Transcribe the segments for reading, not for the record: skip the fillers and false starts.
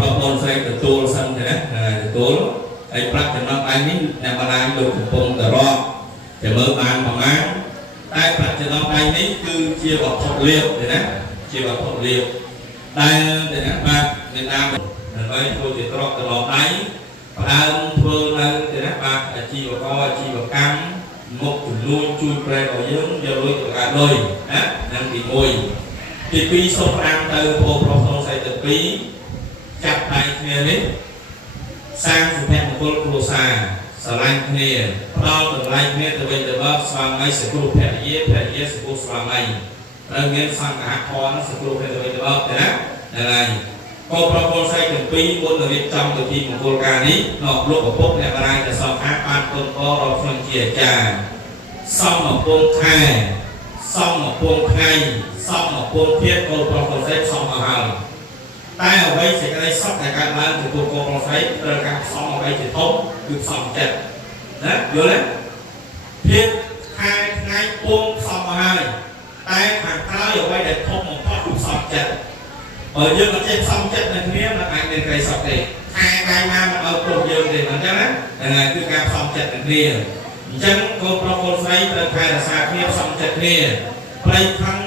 ប្រពន្ធស្រីទទួលសិនទេណាទទួលហើយប្រាក់ចំណងឯងនេះអ្នកបណ្ដាញលោកកំពុងតែរកតែមើលបានប្រមាណតែប្រាក់ចំណងឯងនេះគឺជាវត្ថុលៀបទេណាជាវត្ថុលៀបដែលទេណាបាទអ្នកណាដើម្បីធ្វើជាទ្រព្យត្រឡប់ដៃផ្ដើមធ្វើនៅទេណាបាទអាជីវករអាជីវកម្មមុខចំនួនជួយប្រែឲ្យយើងយកលុយទៅកាត់លុយណានឹងទី1ទី2សូមផ្ដាំទៅពលប្រុសក្នុងសៃទី2ចាប់ដៃគ្នានេះសាងសុភមង្គលគ្រួសារស្រឡាញ់គ្នាផ្ដល់តម្លៃគ្នាទៅវិញទៅមកស្វាមីសគ្រូភរិយាសគ្រូស្វាមីត្រូវមានសង្ឃៈធម៌សគ្រូគ្នាទៅវិញទៅមកទេណាហ្នឹងហើយកូនប្រពន្ធស្រីទាំងពីរមុននឹងរៀបចំពិធីមង្គលការនេះនៅលោកឪពុកអ្នកបារាយតែសងខាបានកូនប្រុសរកខ្ញុំជាអាចារ្យសំមកពងខែសំមកពងថ្ងៃសំមកពងភៀតកូនប្រុសកូនស្រីសំមកហើយតែអ្វីសេចក្តីសុខដែលកើតឡើងចំពោះកូនប្រុសស្រីត្រូវការផ្សំអ្វីជាធំគឺផ្សំចិត្តណាយល់ទេភៀតខែថ្ងៃពងផ្សំមកហើយតែខាងក្រោយអ្វីដែលធំបំផុតគឺផ្សំចិត្តបើយើងមិនចេះផ្សំចិត្តនឹងគ្នាមិនអាចមានក្តីសុខទេខែថ្ងៃណាមិនឲ្យគ្រប់យើងទេអញ្ចឹងណាហ្នឹងហើយគឺការផ្សំចិត្តនឹងគ្នាអញ្ចឹងកូនប្រុសកូនស្រីត្រូវថែរក្សាគ្នាផ្សំចិត្តគ្នាប្រៃខាង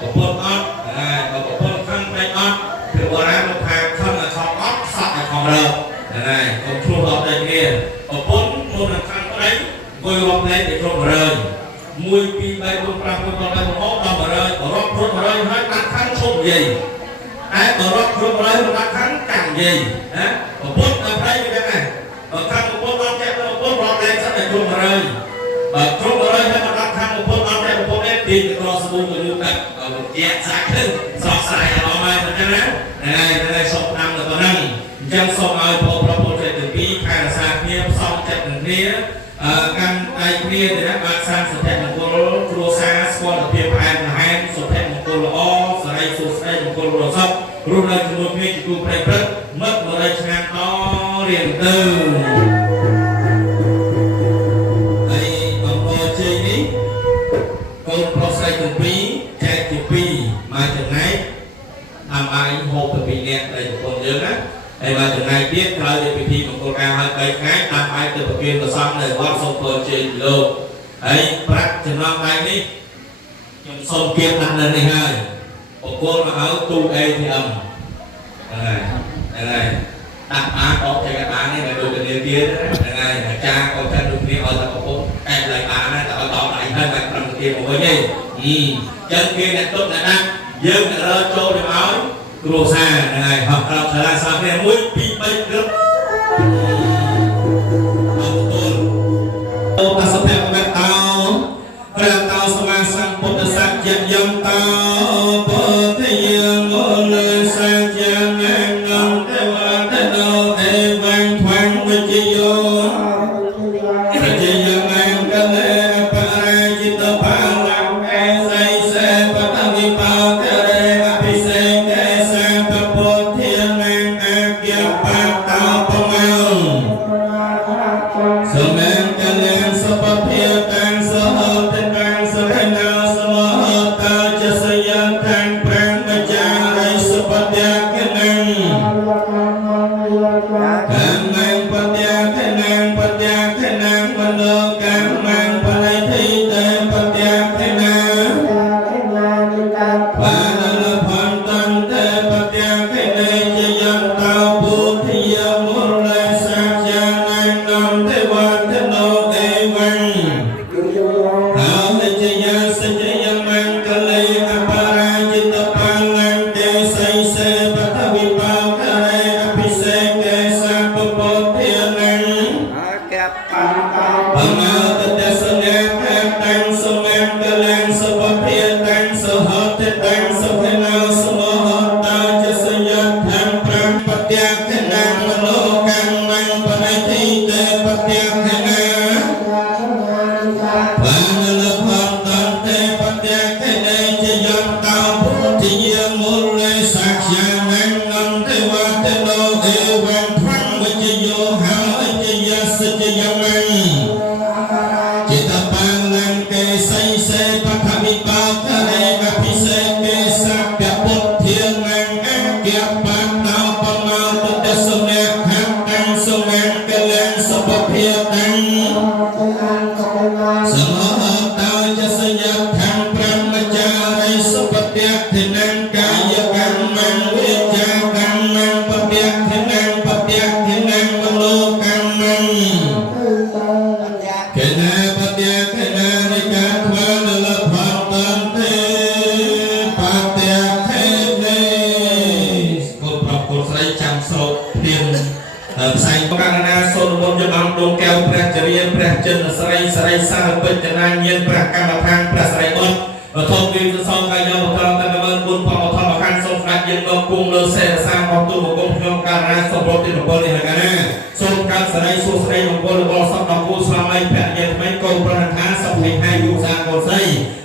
ប្រពន្ធអត់ហើយបើប្រពន្ធខាងប្រៃអត់គឺបុរាណលោកថាខំឲ្យខំអត់សក់ឲ្យខំរើហ្នឹងហើយកូនឆ្លោះអត់តែគ្នាប្រពន្ធមុននឹងខាងប្រៃអង្គុយរាប់លេខទៅគ្រប់100 1 2 3 4 5 6 7 8 9 10 10ដល់100បើរាប់គ្រប់100ហើយដាក់ខាងឈប់និយាយតែបើរាប់គ្រប់100មកដាក់ខាងចាំនិយាយណាប្រពន្ធដល់ប្រៃវាដែរបើខាងប្រពន្ធអត់ចេះប្រពន្ធរាប់លេខសិនតែគ្រប់100បើគ្រប់100ហើយមកដាក់ខាងប្រពន្ធអត់ចេះប្រពន្ធនេះទីទៅក្រស្បួនទៅលូកទឹកបើជាសាច់ទៅស្រស់ស្រាយអស់ហើយអញ្ចឹងណាហើយសូមតាមទៅប៉ុណ្ណឹងអញ្ចឹងសូមឲ្យបងប្អូនទាំងពីរខែរក្សាគ្នាផ្សំចិត្តនឹងគ្នាកាន់ដៃគ្នាទៅណាបានសាងសុភមង្គលគ្រួសារស្គាល់ភាពផ្អែមល្ហែមសុភមង្គលល្អសិរីសួស្តីមង្គលរស័ព្ទរស់នៅជាមួយគ្នាជាគូប្រេងព្រឹកមិត្ត100ឆ្នាំតរៀងទៅហើយអំពើជ័យនេះកូនប្រុសស្រីទាំងពីរចែកជា2មកចំណែកដើម្បីហូបទៅ2នាក់ដែលប្រពន្ធយើងណាហើយមកចំណែកទៀតក្រោយពីពិធីមង្គលការហើយ3ថ្ងៃដើម្បីទៅប្រគិនប្រសង់នៅវត្តសូមពរជ័យពីលោកហើយប្រាក់ចំណងដៃនេះខ្ញុំសូមគៀបដាក់នៅនេះហើយបកគលមកឲ្យទូ ATM ហ្នឹងហើយដាក់បានអត់ចេះបាននេះមិនដូចគ្នាទៀតហ្នឹងហើយអាចារ្យក៏ចាត់ដូចគ្នាឲ្យតែប្រពន្ធតែឡៃបានតែឲ្យដល់ដៃហើយមិនប្រឹងទៀតមកវិញទេចឹងគេអ្នកទុកអ្នកដាក់យើងអ្នករើចូលទៅឲ្យគ្រួសារហ្នឹងហើយហោះក្រោកសាលាសាគ្នា1 2 3គ្រាប់អូបសុភមង្គលតោព្រះតោសមាសម្ពុទ្ធសច្ចយំតោពុទ្ធយើងអលើសច្ចញ៉ាំងំទេវតាដោទេវាំងខ្វាំងវិជ្ជយោវិជ្ជយមង្គលេបរាជិតបាលំអេសៃសេបតវិបោករេអភិសេកេសាពពុទ្ធានាងអគ្គបតោបមោសមង្គលេសុភភាតាំងសហតតាំងសរណោសមហតាចសយតាំងប្រាំមចារិសុបទាកណងកម្មងបទាកណងបទាកណងមនោកម្មងបលិធិតេបទាកណងបានលភន្តន្តេបទាកណេជយន្តោពុទ្ធិយមូលេសច្ចានងំទេវត จะสมเด็จขังตังสมังกลังสปเพียตังสมหตาจะสยับทางพระมจาริสุปเตียทินังกายกัมมังวิจากัมมังปเตียทินังปเตียทินังมโลกัมมังเกณฑ์ปเตียเกณฑ์นิกาทวานลพันตันเตปเตียเทเนกฎปรับกฎใส่จำสอบเพียงใส่ประการนาโซนบนยมังดวงแก้วพระเจริญพระจันทร์สไรสไรสาเป็นจนาเงียนพระกรรมทางพระสไรบดทบวิวจะส่องกายาวกลางตะเบินบุญพอทำการส่งการยังลงกรุงเลเซสร้างความตัวบุคคลยอมการนาสมรสที่หลวงพ่อในหางานส่งการสไรสุสไรหลวงพ่อหลวงพ่อสับดอกกูสลามัยแผ่นยันไม่โกงประธานสับให้ให้ยุสานโกไซ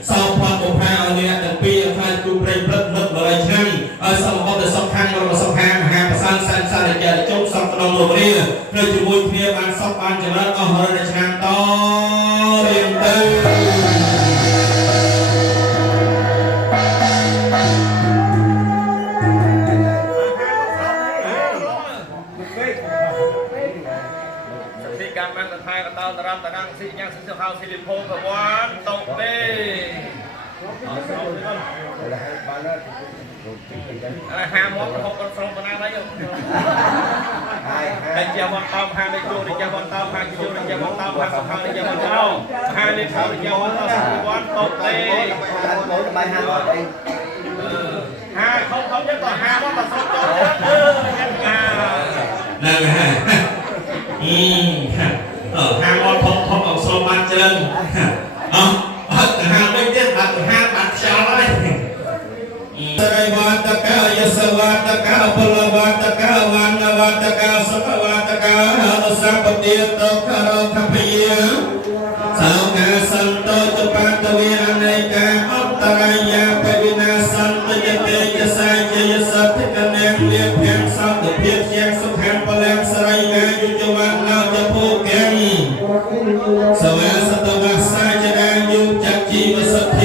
สาวพรบุพาเอาเนื้อตั้งปีข้าจูเปรย์พระนึกบริชันสมบัติสำคัญเราสำคัญหาประสานสันสันจะจงสับตนองโลกนี้เพื่อจะมุ่งเพียรบานสับบานจะรักเอาหระชานต่อเรียนเติการมันตะไทยกระตาตะรำตะดังสิยังสิเจ้าข้าวสิริพงศ์กับวันตกเด้หามดหกคนสองคนอะไรอยู่แต่เจ้าวันตามหาในจูในเจ้าวันตามหาจูในเจ้าวันตามหาสะพานในเจ้าวันเท้าหาในเท้าในเจ้าวันตามวันตกเด้หาเขาจะต่อหาว่าประสบตัวยังไงนั่นแหละหางอนทองเอาโซมาเจินหางไม่เจ็บบัดหางบัดชาวไร่สไรวัตกายสวัตกาพลวัตกาวันวัตกาสุขวัตกาอสัมปติโตคารคพยสาวกาสันโตจุปัตเวอเนกาอัตตรายาปวินาสันตยเตยสายเจยสัตถิกเนงเลียเพียงสัตเพียงเชียงสุขังพลังสไรงายุจวันเราจะพูดกันสวัสดิ์ตวัสสะจะได้ยุจักจีวสัท